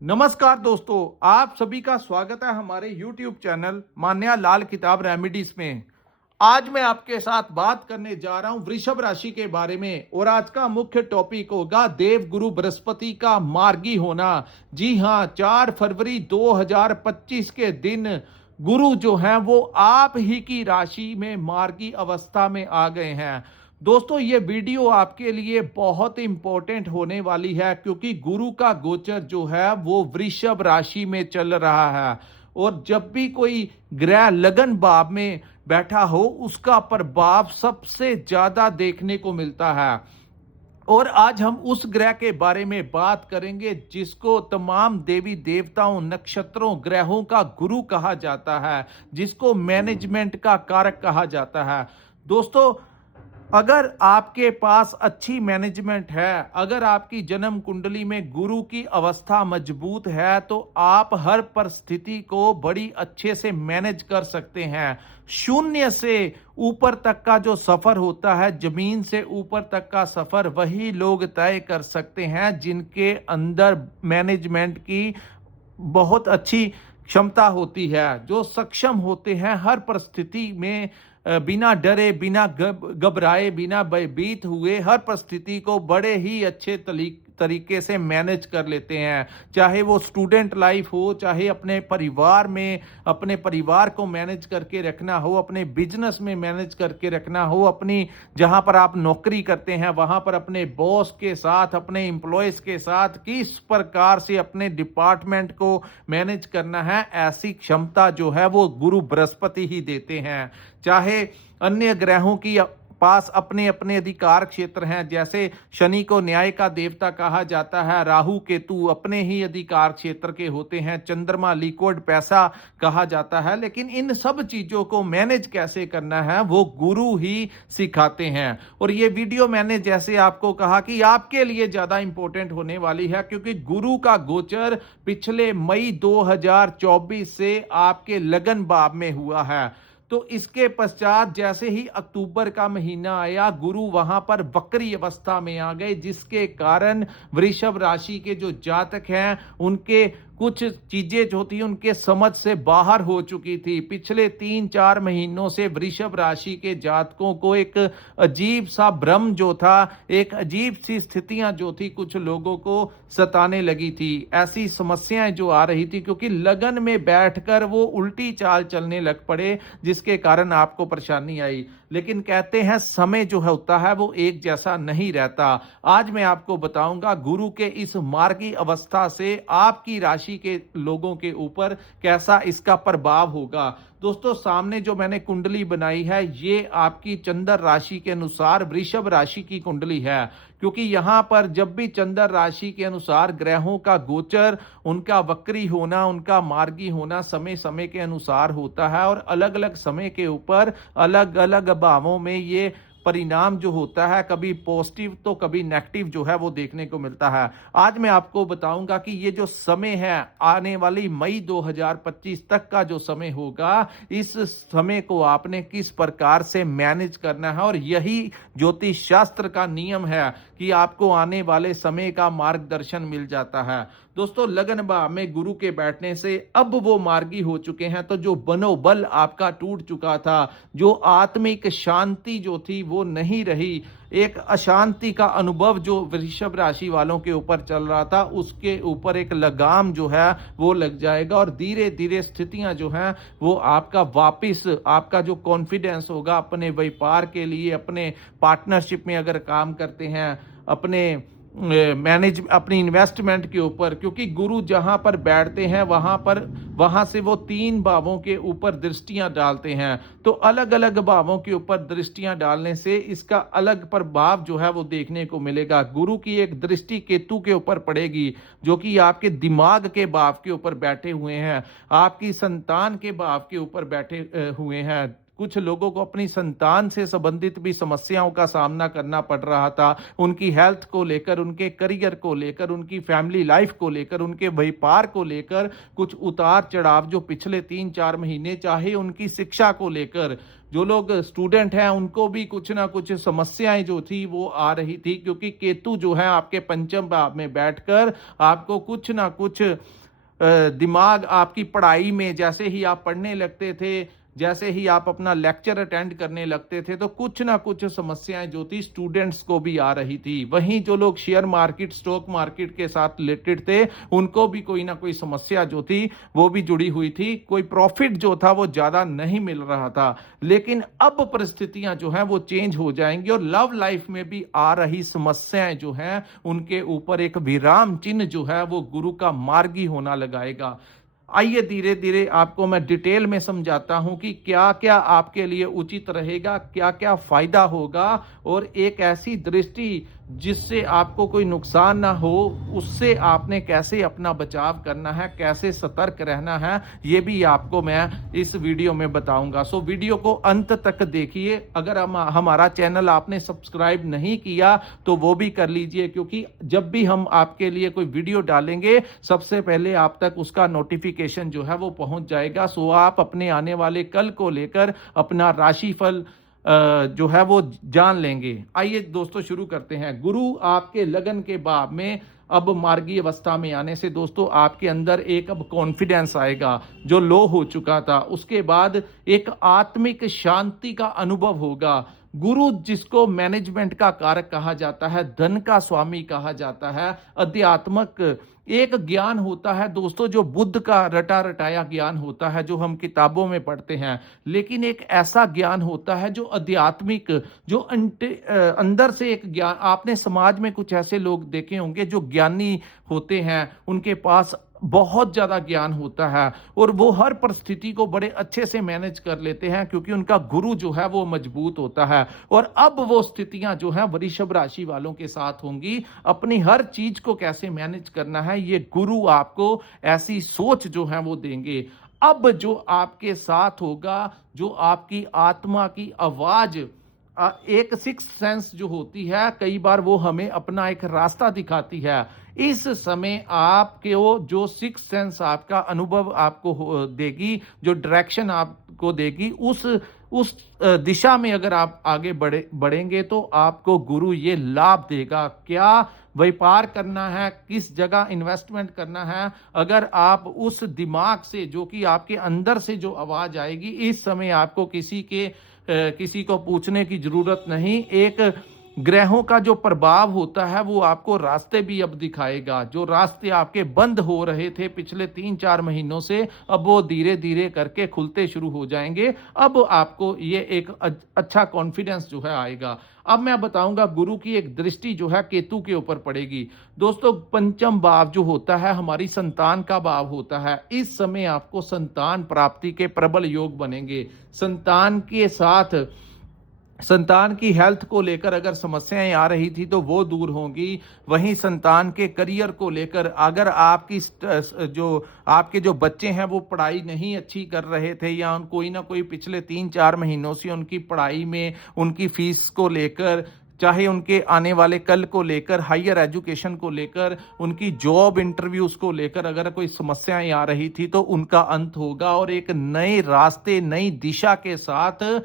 नमस्कार दोस्तों, आप सभी का स्वागत है हमारे YouTube चैनल मान्या लाल किताब रेमेडीज में। आज मैं आपके साथ बात करने जा रहा हूं वृषभ राशि के बारे में और आज का मुख्य टॉपिक होगा देव गुरु बृहस्पति का मार्गी होना। जी हां, 4 फरवरी 2025 के दिन गुरु जो हैं वो आप ही की राशि में मार्गी अवस्था में आ गए हैं। दोस्तों, ये वीडियो आपके लिए बहुत इंपॉर्टेंट होने वाली है क्योंकि गुरु का गोचर जो है वो वृषभ राशि में चल रहा है और जब भी कोई ग्रह लगन भाव में बैठा हो उसका प्रभाव सबसे ज्यादा देखने को मिलता है। और आज हम उस ग्रह के बारे में बात करेंगे जिसको तमाम देवी देवताओं, नक्षत्रों, ग्रहों का गुरु कहा जाता है, जिसको मैनेजमेंट का कारक कहा जाता है। दोस्तों, अगर आपके पास अच्छी मैनेजमेंट है, अगर आपकी जन्म कुंडली में गुरु की अवस्था मजबूत है तो आप हर परिस्थिति को बड़ी अच्छे से मैनेज कर सकते हैं। शून्य से ऊपर तक का जो सफर होता है, जमीन से ऊपर तक का सफर वही लोग तय कर सकते हैं जिनके अंदर मैनेजमेंट की बहुत अच्छी क्षमता होती है, जो सक्षम होते हैं हर परिस्थिति में बिना डरे, बिना घबराए, बिना भयभीत हुए हर परिस्थिति को बड़े ही अच्छे तरीके से मैनेज कर लेते हैं। चाहे वो स्टूडेंट लाइफ हो, चाहे अपने परिवार में अपने परिवार को मैनेज करके रखना हो, अपने बिजनेस में मैनेज करके रखना हो, अपनी जहां पर आप नौकरी करते हैं वहां पर अपने बॉस के साथ, अपने एम्प्लॉयज के साथ किस प्रकार से अपने डिपार्टमेंट को मैनेज करना है, ऐसी क्षमता जो है वो गुरु बृहस्पति ही देते हैं। चाहे अन्य ग्रहों की पास अपने अपने अधिकार क्षेत्र हैं, जैसे शनि को न्याय का देवता कहा जाता है, राहु केतु अपने ही अधिकार क्षेत्र के होते हैं, चंद्रमा लिक्विड पैसा कहा जाता है, लेकिन इन सब चीजों को मैनेज कैसे करना है वो गुरु ही सिखाते हैं। और ये वीडियो मैंने जैसे आपको कहा कि आपके लिए ज्यादा इंपॉर्टेंट होने वाली है क्योंकि गुरु का गोचर पिछले मई 2024 से आपके लगन भाव में हुआ है। तो इसके पश्चात जैसे ही अक्टूबर का महीना आया, गुरु वहां पर वक्री अवस्था में आ गए, जिसके कारण वृषभ राशि के जो जातक हैं उनके कुछ चीजें जो थी उनके समझ से बाहर हो चुकी थी। पिछले 3-4 महीनों से वृषभ राशि के जातकों को एक अजीब सा भ्रम जो था, एक अजीब सी स्थितियां जो थी कुछ लोगों को सताने लगी थी। ऐसी समस्याएं जो आ रही थी क्योंकि लगन में बैठकर वो उल्टी चाल चलने लग पड़े, जिसके कारण आपको परेशानी आई। लेकिन कहते हैं समय जो होता है वो एक जैसा नहीं रहता। आज मैं आपको बताऊंगा गुरु के इस मार्गी अवस्था से आपकी राशि के लोगों के ऊपर कैसा इसका प्रभाव होगा। दोस्तों, सामने जो मैंने कुंडली बनाई है ये आपकी चंद्र राशि के अनुसार वृषभ राशि की कुंडली है, क्योंकि यहां पर जब भी चंद्र राशि के अनुसार ग्रहों का गोचर, उनका वक्री होना, उनका मार्गी होना समय समय के अनुसार होता है और अलग अलग समय के ऊपर अलग अलग भावों में ये परिणाम जो होता है, कभी पॉजिटिव तो कभी नेगेटिव जो है वो देखने को मिलता है। आज मैं आपको बताऊंगा कि ये जो समय है आने वाली मई 2025 तक का जो समय होगा, इस समय को आपने किस प्रकार से मैनेज करना है और यही ज्योतिष शास्त्र का नियम है कि आपको आने वाले समय का मार्गदर्शन मिल जाता है। दोस्तों, लगन भाव में गुरु के बैठने से अब वो मार्गी हो चुके हैं, तो जो मनोबल आपका टूट चुका था, जो आत्मिक शांति जो थी वो नहीं रही, एक अशांति का अनुभव जो वृषभ राशि वालों के ऊपर चल रहा था उसके ऊपर एक लगाम जो है वो लग जाएगा और धीरे धीरे स्थितियां जो हैं वो आपका वापिस, आपका जो कॉन्फिडेंस होगा अपने व्यापार के लिए, अपने पार्टनरशिप में अगर काम करते हैं, अपने मैनेज अपनी इन्वेस्टमेंट के ऊपर, क्योंकि गुरु जहां पर बैठते हैं वहां से वो 3 भावों के ऊपर दृष्टियां डालते हैं। तो अलग अलग भावों के ऊपर दृष्टियां डालने से इसका अलग प्रभाव जो है वो देखने को मिलेगा। गुरु की एक दृष्टि केतु के ऊपर पड़ेगी जो कि आपके दिमाग के भाव के ऊपर बैठे हुए हैं, आपकी संतान के भाव के ऊपर बैठे हुए हैं। कुछ लोगों को अपनी संतान से संबंधित भी समस्याओं का सामना करना पड़ रहा था, उनकी हेल्थ को लेकर, उनके करियर को लेकर, उनकी फैमिली लाइफ को लेकर, उनके व्यापार को लेकर कुछ उतार चढ़ाव जो पिछले 3-4 महीने, चाहे उनकी शिक्षा को लेकर, जो लोग स्टूडेंट हैं उनको भी कुछ ना कुछ समस्याएं जो थी वो आ रही थी, क्योंकि केतु जो है आपके पंचम भाव में बैठकर आपको कुछ ना कुछ दिमाग आपकी पढ़ाई में, जैसे ही आप पढ़ने लगते थे, जैसे ही आप अपना लेक्चर अटेंड करने लगते थे, तो कुछ ना कुछ समस्याएं जो थी स्टूडेंट्स को भी आ रही थी। वहीं जो लोग शेयर मार्केट, स्टॉक मार्केट के साथ रिलेटेड थे, उनको भी कोई ना कोई समस्या जो थी वो भी जुड़ी हुई थी। कोई प्रॉफिट जो था वो ज्यादा नहीं मिल रहा था। लेकिन अब परिस्थितियां जो हैं वो चेंज हो जाएंगी और लव लाइफ में भी आ रही समस्याएं जो हैं उनके ऊपर एक विराम चिन्ह जो है वो गुरु का मार्ग ही होना लगाएगा। आइए धीरे धीरे आपको मैं डिटेल में समझाता हूं कि क्या क्या आपके लिए उचित रहेगा, क्या क्या फायदा होगा, और एक ऐसी दृष्टि जिससे आपको कोई नुकसान ना हो, उससे आपने कैसे अपना बचाव करना है, कैसे सतर्क रहना है, ये भी आपको मैं इस वीडियो में बताऊंगा। सो वीडियो को अंत तक देखिए। अगर हमारा चैनल आपने सब्सक्राइब नहीं किया तो वो भी कर लीजिए, क्योंकि जब भी हम आपके लिए कोई वीडियो डालेंगे सबसे पहले आप तक उसका नोटिफिकेशन जो है वो पहुंच जाएगा। सो आप अपने आने वाले कल को लेकर अपना राशिफल जो है वो जान लेंगे। आइए दोस्तों शुरू करते हैं। गुरु आपके लगन के भाव में अब मार्गीय अवस्था में आने से दोस्तों आपके अंदर एक अब कॉन्फिडेंस आएगा जो लो हो चुका था। उसके बाद एक आत्मिक शांति का अनुभव होगा। गुरु जिसको मैनेजमेंट का कारक कहा जाता है, धन का स्वामी कहा जाता है, अध्यात्मक एक ज्ञान होता है दोस्तों जो बुद्ध का रटा रटाया ज्ञान होता है जो हम किताबों में पढ़ते हैं। लेकिन एक ऐसा ज्ञान होता है जो आध्यात्मिक, जो अंदर से एक ज्ञान। आपने समाज में कुछ ऐसे लोग देखे होंगे जो ज्ञानी होते हैं, उनके पास बहुत ज्यादा ज्ञान होता है और वो हर परिस्थिति को बड़े अच्छे से मैनेज कर लेते हैं, क्योंकि उनका गुरु जो है वो मजबूत होता है। और अब वो स्थितियां जो है वृषभ राशि वालों के साथ होंगी। अपनी हर चीज को कैसे मैनेज करना है ये गुरु आपको ऐसी सोच जो है वो देंगे। अब जो आपके साथ होगा, जो आपकी आत्मा की आवाज, एक सिक्स सेंस जो होती है, कई बार वो हमें अपना एक रास्ता दिखाती है। इस समय आपके वो जो सिक्स सेंस आपका अनुभव आपको देगी, जो डायरेक्शन आपको देगी, उस दिशा में अगर आप आगे बढ़ेंगे तो आपको गुरु ये लाभ देगा। क्या व्यापार करना है, किस जगह इन्वेस्टमेंट करना है, अगर आप उस दिमाग से, जो कि आपके अंदर से जो आवाज आएगी, इस समय आपको किसी को पूछने की जरूरत नहीं। एक ग्रहों का जो प्रभाव होता है वो आपको रास्ते भी अब दिखाएगा। जो रास्ते आपके बंद हो रहे थे पिछले 3-4 महीनों से, अब वो धीरे धीरे करके खुलते शुरू हो जाएंगे। अब आपको ये एक अच्छा कॉन्फिडेंस जो है आएगा। अब मैं बताऊंगा गुरु की एक दृष्टि जो है केतु के ऊपर पड़ेगी। दोस्तों पंचम भाव जो होता है हमारी संतान का भाव होता है। इस समय आपको संतान प्राप्ति के प्रबल योग बनेंगे। संतान के साथ संतान की हेल्थ को लेकर अगर समस्याएं आ रही थी तो वो दूर होंगी। वहीं संतान के करियर को लेकर, अगर आपके जो बच्चे हैं वो पढ़ाई नहीं अच्छी कर रहे थे, या कोई ना कोई पिछले 3-4 महीनों से उनकी पढ़ाई में, उनकी फीस को लेकर, चाहे उनके आने वाले कल को लेकर, हायर एजुकेशन को लेकर, उनकी जॉब इंटरव्यूज को लेकर अगर कोई समस्याएं आ रही थी तो उनका अंत होगा और एक नए रास्ते, नई दिशा के साथ,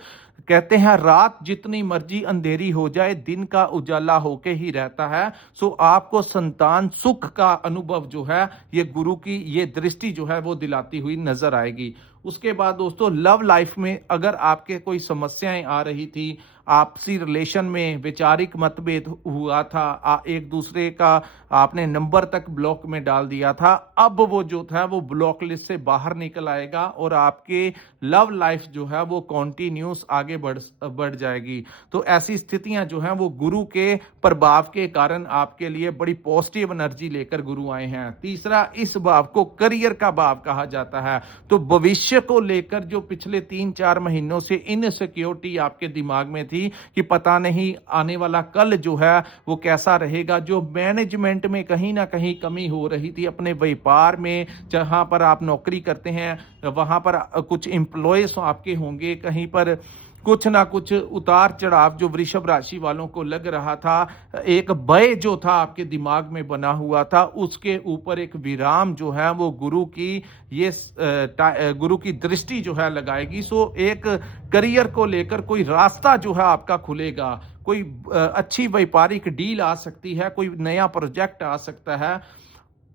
कहते हैं रात जितनी मर्जी अंधेरी हो जाए दिन का उजाला होके ही रहता है। सो आपको संतान सुख का अनुभव जो है ये गुरु की ये दृष्टि जो है वो दिलाती हुई नजर आएगी। उसके बाद दोस्तों लव लाइफ में अगर आपके कोई समस्याएं आ रही थी, आपसी रिलेशन में वैचारिक मतभेद हुआ था, एक दूसरे का आपने नंबर तक ब्लॉक में डाल दिया था, अब वो जो था वो ब्लॉक लिस्ट से बाहर निकल आएगा और आपके लव लाइफ जो है वो कॉन्टिन्यूस आगे बढ़ जाएगी। तो ऐसी स्थितियां जो हैं वो गुरु के प्रभाव के कारण आपके लिए बड़ी पॉजिटिव एनर्जी लेकर गुरु आए हैं। तीसरा, इस भाव को करियर का भाव कहा जाता है। तो भविष्य भविष्य को लेकर जो पिछले 3-4 महीनों से इनसिक्योरिटी आपके दिमाग में थी कि पता नहीं आने वाला कल जो है वो कैसा रहेगा, जो मैनेजमेंट में कहीं ना कहीं कमी हो रही थी, अपने व्यापार में जहां पर आप नौकरी करते हैं वहां पर कुछ एम्प्लॉयज आपके होंगे, कहीं पर कुछ ना कुछ उतार चढ़ाव जो वृषभ राशि वालों को लग रहा था, एक भय जो था आपके दिमाग में बना हुआ था, उसके ऊपर एक विराम जो है वो गुरु की दृष्टि जो है लगाएगी। सो एक करियर को लेकर कोई रास्ता जो है आपका खुलेगा, कोई अच्छी व्यापारिक डील आ सकती है, कोई नया प्रोजेक्ट आ सकता है।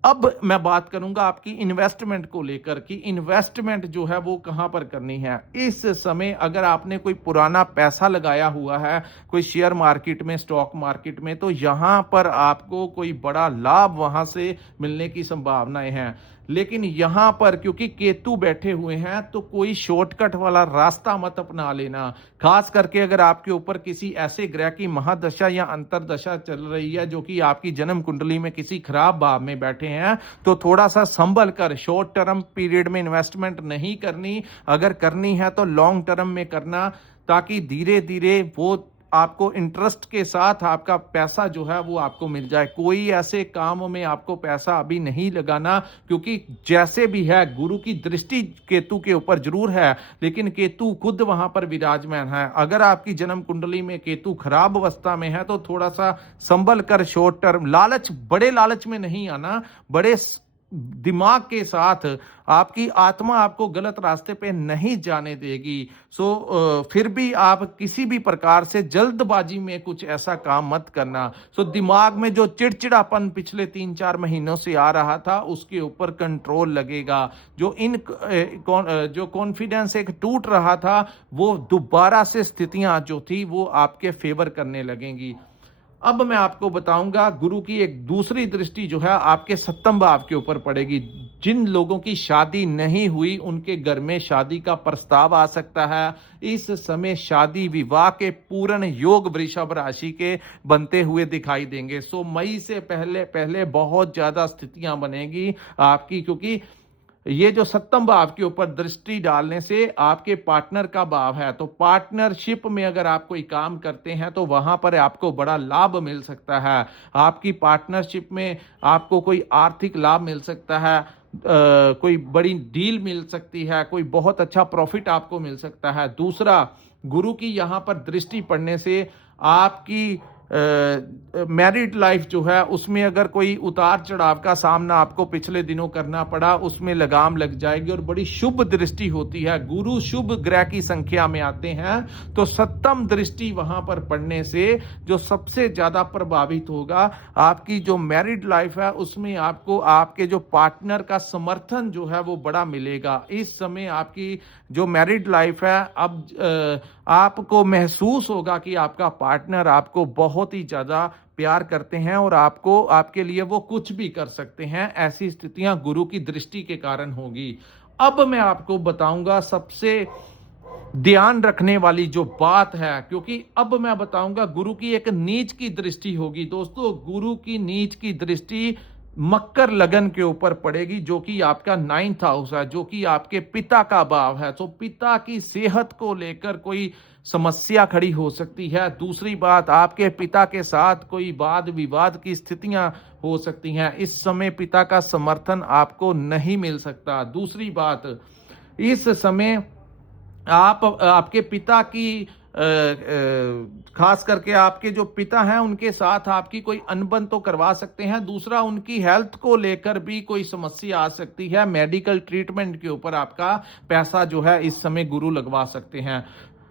अब मैं बात करूंगा आपकी इन्वेस्टमेंट को लेकर कि इन्वेस्टमेंट जो है वो कहां पर करनी है। इस समय अगर आपने कोई पुराना पैसा लगाया हुआ है कोई शेयर मार्केट में, स्टॉक मार्केट में, तो यहां पर आपको कोई बड़ा लाभ वहां से मिलने की संभावनाएं हैं। लेकिन यहां पर क्योंकि केतु बैठे हुए हैं तो कोई शॉर्टकट वाला रास्ता मत अपना लेना। खास करके अगर आपके ऊपर किसी ऐसे ग्रह की महादशा या अंतरदशा चल रही है जो कि आपकी जन्म कुंडली में किसी खराब भाव में बैठे हैं, तो थोड़ा सा संभल कर शॉर्ट टर्म पीरियड में इन्वेस्टमेंट नहीं करनी। अगर करनी है तो लॉन्ग टर्म में करना, ताकि धीरे धीरे वो आपको इंटरेस्ट के साथ आपका पैसा जो है वो आपको मिल जाए। कोई ऐसे कामों में आपको पैसा अभी नहीं लगाना, क्योंकि जैसे भी है गुरु की दृष्टि केतु के ऊपर जरूर है, लेकिन केतु खुद वहां पर विराजमान है। अगर आपकी जन्म कुंडली में केतु खराब अवस्था में है तो थोड़ा सा संभल कर शॉर्ट टर्म, बड़े लालच में नहीं आना, बड़े दिमाग के साथ आपकी आत्मा आपको गलत रास्ते पे नहीं जाने देगी। फिर भी आप किसी भी प्रकार से जल्दबाजी में कुछ ऐसा काम मत करना। दिमाग में जो चिड़चिड़ापन पिछले 3-4 महीनों से आ रहा था उसके ऊपर कंट्रोल लगेगा। जो कॉन्फिडेंस एक टूट रहा था वो दोबारा से स्थितियां जो थी वो आपके फेवर करने लगेंगी। अब मैं आपको बताऊंगा गुरु की एक दूसरी दृष्टि जो है आपके 7वें भाव के ऊपर पड़ेगी। जिन लोगों की शादी नहीं हुई उनके घर में शादी का प्रस्ताव आ सकता है। इस समय शादी विवाह के पूर्ण योग वृषभ राशि के बनते हुए दिखाई देंगे। मई से पहले पहले बहुत ज्यादा स्थितियां बनेगी आपकी, क्योंकि ये जो 7वें भाव के ऊपर दृष्टि डालने से आपके पार्टनर का भाव है, तो पार्टनरशिप में अगर आप कोई काम करते हैं तो वहां पर आपको बड़ा लाभ मिल सकता है। आपकी पार्टनरशिप में आपको कोई आर्थिक लाभ मिल सकता है, कोई बड़ी डील मिल सकती है, कोई बहुत अच्छा प्रॉफिट आपको मिल सकता है। दूसरा, गुरु की यहां पर दृष्टि पड़ने से आपकी मैरिड लाइफ जो है उसमें अगर कोई उतार चढ़ाव का सामना आपको पिछले दिनों करना पड़ा, उसमें लगाम लग जाएगी और बड़ी शुभ दृष्टि होती है। गुरु शुभ ग्रह की संख्या में आते हैं, तो 7वीं दृष्टि वहां पर पड़ने से जो सबसे ज्यादा प्रभावित होगा आपकी जो मैरिड लाइफ है उसमें आपको आपके जो पार्टनर का समर्थन जो है वो बड़ा मिलेगा। इस समय आपकी जो मैरिड लाइफ है, अब आपको महसूस होगा कि आपका पार्टनर आपको बहुत ही ज्यादा प्यार करते हैं और आपके लिए वो कुछ भी कर सकते हैं। ऐसी स्थितियां गुरु की दृष्टि के कारण होगी। अब मैं आपको बताऊंगा सबसे ध्यान रखने वाली जो बात है, क्योंकि अब मैं बताऊंगा गुरु की एक नीच की दृष्टि होगी। दोस्तों, गुरु की नीच की दृष्टि मकर लगन के ऊपर पड़ेगी, जो कि आपका 9th हाउस है, जो कि आपके पिता का भाव है। तो पिता की सेहत को लेकर कोई समस्या खड़ी हो सकती है। दूसरी बात, आपके पिता के साथ कोई वाद विवाद की स्थितियां हो सकती हैं। इस समय पिता का समर्थन आपको नहीं मिल सकता। दूसरी बात, इस समय आपके पिता की खास करके आपके जो पिता हैं उनके साथ आपकी कोई अनबन तो करवा सकते हैं। दूसरा, उनकी हेल्थ को लेकर भी कोई समस्या आ सकती है। मेडिकल ट्रीटमेंट के ऊपर आपका पैसा जो है इस समय गुरु लगवा सकते हैं।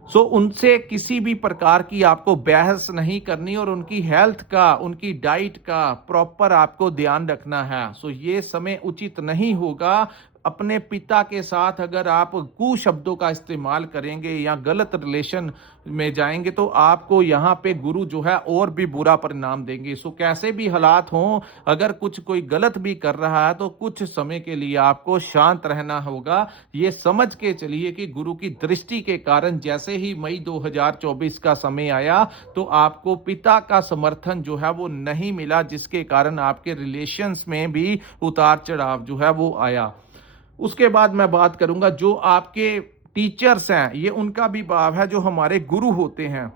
उनसे किसी भी प्रकार की आपको बहस नहीं करनी और उनकी हेल्थ का, उनकी डाइट का प्रॉपर आपको ध्यान रखना है। ये समय उचित नहीं होगा। अपने पिता के साथ अगर आप कुशब्दों का इस्तेमाल करेंगे या गलत रिलेशन में जाएंगे तो आपको यहाँ पे गुरु जो है और भी बुरा परिणाम देंगे। कैसे भी हालात हों, अगर कोई गलत भी कर रहा है तो कुछ समय के लिए आपको शांत रहना होगा। ये समझ के चलिए कि गुरु की दृष्टि के कारण जैसे ही मई 2024 का समय आया तो आपको पिता का समर्थन जो है वो नहीं मिला, जिसके कारण आपके रिलेशंस में भी उतार चढ़ाव जो है वो आया। उसके बाद मैं बात करूंगा जो आपके टीचर्स हैं, ये उनका भी भाव है, जो हमारे गुरु होते हैं।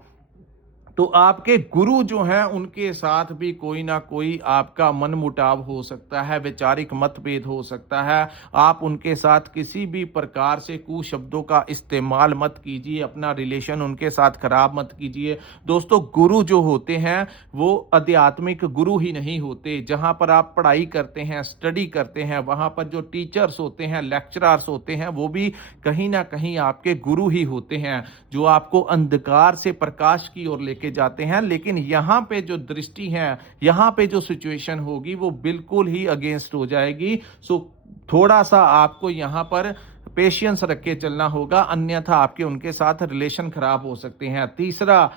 तो आपके गुरु जो हैं उनके साथ भी कोई ना कोई आपका मनमुटाव हो सकता है, वैचारिक मतभेद हो सकता है। आप उनके साथ किसी भी प्रकार से कुशब्दों का इस्तेमाल मत कीजिए, अपना रिलेशन उनके साथ खराब मत कीजिए। दोस्तों, गुरु जो होते हैं वो आध्यात्मिक गुरु ही नहीं होते। जहाँ पर आप पढ़ाई करते हैं, स्टडी करते हैं, वहाँ पर जो टीचर्स होते हैं, लेक्चरर्स होते हैं, वो भी कहीं ना कहीं आपके गुरु ही होते हैं, जो आपको अंधकार से प्रकाश की ओर लेके जाते हैं। लेकिन यहाँ पे जो दृष्टि है, यहाँ पे जो सिचुएशन होगी वो बिल्कुल ही अगेंस्ट हो जाएगी। सो थोड़ा सा आपको यहाँ पर पेशेंस रख के चलना होगा, अन्यथा आपके उनके साथ रिलेशन खराब हो सकते हैं। तीसरा,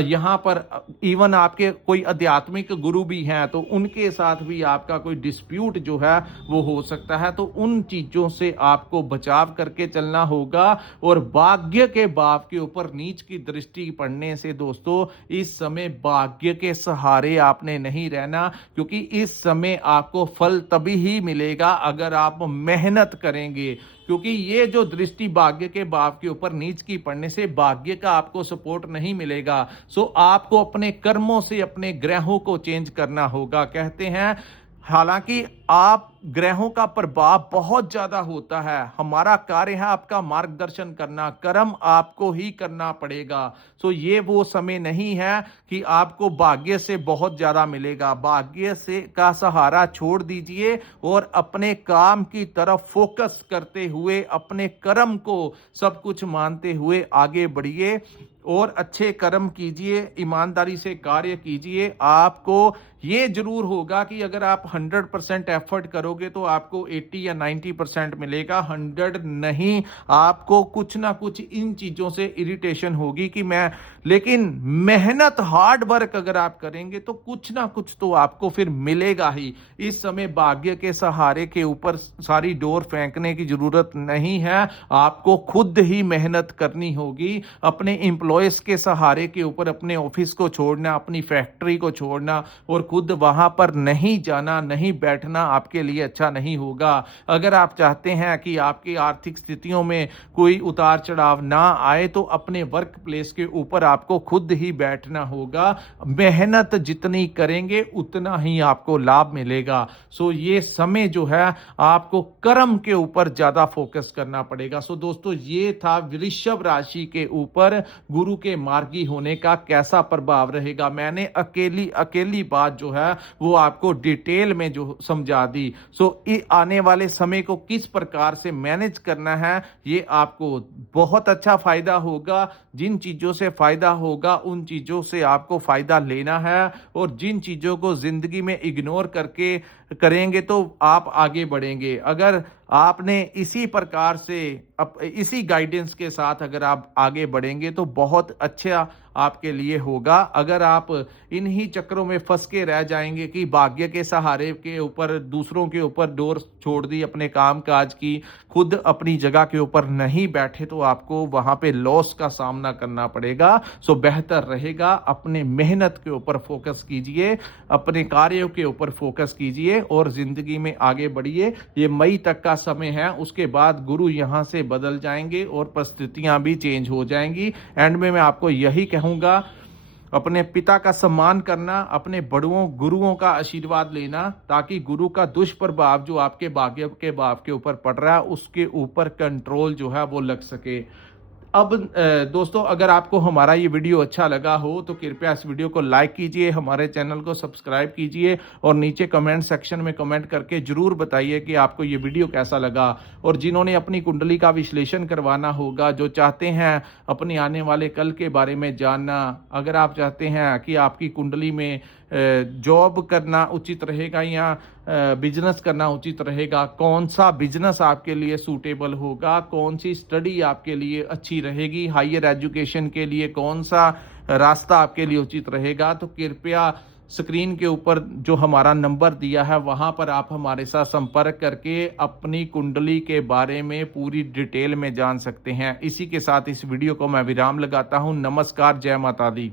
यहाँ पर इवन आपके कोई आध्यात्मिक गुरु भी हैं तो उनके साथ भी आपका कोई डिस्प्यूट जो है वो हो सकता है। तो उन चीज़ों से आपको बचाव करके चलना होगा। और भाग्य के भाव के ऊपर नीच की दृष्टि पड़ने से दोस्तों, इस समय भाग्य के सहारे आपने नहीं रहना, क्योंकि इस समय आपको फल तभी ही मिलेगा अगर आप मेहनत करेंगे। क्योंकि ये जो दृष्टि भाग्य के भाव के ऊपर नीच की पड़ने से भाग्य का आपको सपोर्ट नहीं मिलेगा। सो आपको अपने कर्मों से अपने ग्रहों को चेंज करना होगा। कहते हैं हालांकि आप ग्रहों का प्रभाव बहुत ज्यादा होता है, हमारा कार्य है आपका मार्गदर्शन करना, कर्म आपको ही करना पड़ेगा। सो ये वो समय नहीं है कि आपको भाग्य से बहुत ज्यादा मिलेगा। भाग्य से का सहारा छोड़ दीजिए और अपने काम की तरफ फोकस करते हुए, अपने कर्म को सब कुछ मानते हुए आगे बढ़िए और अच्छे कर्म कीजिए, ईमानदारी से कार्य कीजिए। आपको ये जरूर होगा कि अगर आप 100% एफर्ट करोगे तो आपको 80 या 90% मिलेगा, 100 नहीं। आपको कुछ ना कुछ इन चीजों से इरिटेशन होगी कि मैं, लेकिन मेहनत हार्ड वर्क अगर आप करेंगे तो कुछ ना कुछ तो आपको फिर मिलेगा ही। इस समय भाग्य के सहारे के ऊपर सारी डोर फेंकने की जरूरत नहीं है, आपको खुद ही मेहनत करनी होगी। अपने एम्प्लॉयज के सहारे के ऊपर अपने ऑफिस को छोड़ना, अपनी फैक्ट्री को छोड़ना और खुद वहां पर नहीं जाना, नहीं बैठना आपके लिए अच्छा नहीं होगा। अगर आप चाहते हैं कि आपकी आर्थिक स्थितियों में कोई उतार चढ़ाव ना आए तो अपने वर्क प्लेस के ऊपर आपको खुद ही बैठना होगा। मेहनत जितनी करेंगे उतना ही आपको लाभ मिलेगा। सो ये समय जो है आपको कर्म के ऊपर ज्यादा फोकस करना पड़ेगा। सो दोस्तों, ये था वृषभ राशि के ऊपर गुरु के मार्गी होने का कैसा प्रभाव रहेगा। मैंने अकेली बात जो है वो आपको डिटेल में जो समझा दी। सो आने वाले समय को किस प्रकार से मैनेज करना है, ये आपको बहुत अच्छा फायदा होगा। जिन चीजों से फायदा होगा उन चीजों से आपको फायदा लेना है, और जिन चीजों को जिंदगी में इग्नोर करके करेंगे तो आप आगे बढ़ेंगे। अगर आपने इसी प्रकार से इसी गाइडेंस के साथ अगर आप आगे बढ़ेंगे तो बहुत अच्छा आपके लिए होगा। अगर आप इन्हीं चक्रों में फंस के रह जाएंगे कि भाग्य के सहारे के ऊपर दूसरों के ऊपर डोर छोड़ दी, अपने काम काज की, खुद अपनी जगह के ऊपर नहीं बैठे, तो आपको वहां पे लॉस का सामना करना पड़ेगा। सो बेहतर रहेगा अपने मेहनत के ऊपर फोकस कीजिए, अपने कार्यों के ऊपर फोकस कीजिए और जिंदगी में आगे बढ़िए। ये मई तक का समय है, उसके बाद गुरु यहां से बदल जाएंगे और परिस्थितियां भी चेंज हो जाएंगी। एंड में मैं आपको यही कहूंगा, अपने पिता का सम्मान करना, अपने बड़ों गुरुओं का आशीर्वाद लेना, ताकि गुरु का दुष्प्रभाव जो आपके भाग्य के भाव के ऊपर पड़ रहा है उसके ऊपर कंट्रोल जो है वो लग सके। अब दोस्तों, अगर आपको हमारा ये वीडियो अच्छा लगा हो तो कृपया इस वीडियो को लाइक कीजिए, हमारे चैनल को सब्सक्राइब कीजिए और नीचे कमेंट सेक्शन में कमेंट करके जरूर बताइए कि आपको ये वीडियो कैसा लगा। और जिन्होंने अपनी कुंडली का विश्लेषण करवाना होगा, जो चाहते हैं अपने आने वाले कल के बारे में जानना, अगर आप चाहते हैं कि आपकी कुंडली में जॉब करना उचित रहेगा या बिजनेस करना उचित रहेगा, कौन सा बिजनेस आपके लिए सूटेबल होगा, कौन सी स्टडी आपके लिए अच्छी रहेगी, हायर एजुकेशन के लिए कौन सा रास्ता आपके लिए उचित रहेगा, तो कृपया स्क्रीन के ऊपर जो हमारा नंबर दिया है वहां पर आप हमारे साथ संपर्क करके अपनी कुंडली के बारे में पूरी डिटेल में जान सकते हैं। इसी के साथ इस वीडियो को मैं विराम लगाता हूं। नमस्कार, जय माता दी।